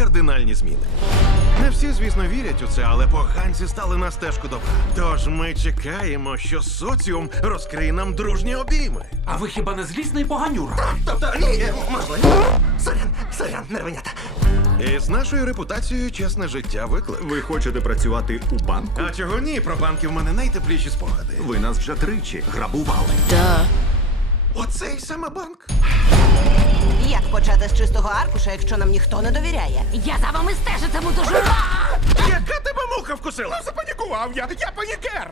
кардинальні зміни. Не всі, звісно, вірять у це, але поганці стали на стежку добра. Тож ми чекаємо, що соціум розкриє нам дружні обійми. А ви хіба не злісний поганюра? Тобто, ні, можливо. Сорян, сорян, нервенята. І з нашою репутацією чесне життя виклик. Ви хочете працювати у банку? А чого ні? Про банки в мене найтепліші спогади. Ви нас вже тричі грабували. Оцей саме банк. Як почати з чистого аркуша, якщо нам ніхто не довіряє? Я за вами стежитиму дуже. Яка тебе муха вкусила? Запанікував я, я панікер.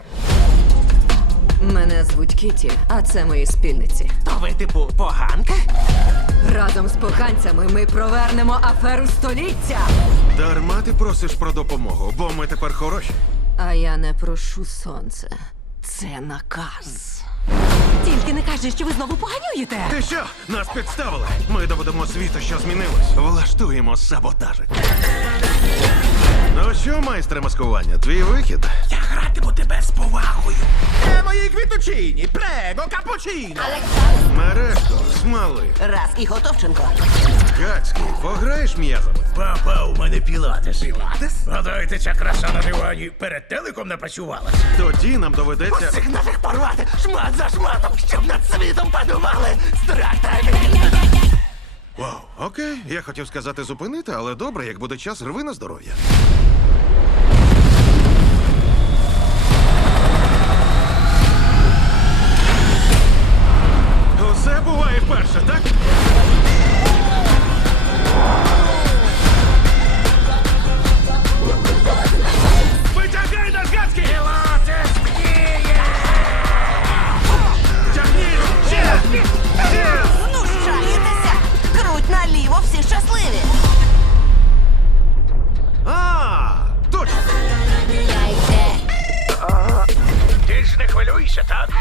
Мене звуть Кіті, а це мої спільниці. То ви, типу, поганка? Разом з поганцями ми провернемо аферу століття. Дарма ти просиш про допомогу, бо ми тепер хороші. А я не прошу сонце. Це наказ. Тільки не кажи, що ви знову поганюєте. Ти що? Нас підставили. Ми доведемо світу, що змінилось. Влаштуємо саботажик. Ну що, майстре маскування, твій вихід? Я гратиму тебе з повагою. Е, мої квіточині, прего, капучино. Мережко, смали. Раз і Готовченко. Гацький, пограєш м'язами? Папа, у мене пілатес. Пілатес? Гадаєте, ця краса на дивані перед телеком напрацювалась? Тоді нам доведеться. Цих наших порвати шмат за шматом, щоб над світом панували страх та Вау, окей, я хотів сказати зупинити, але добре, як буде час, рви на здоров'я. Буває вперше, так?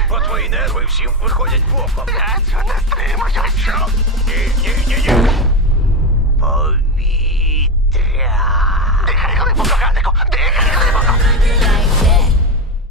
Бо твої нерви всім виходять боком. Я не стримуюсь. Ні, ні, ні, ні.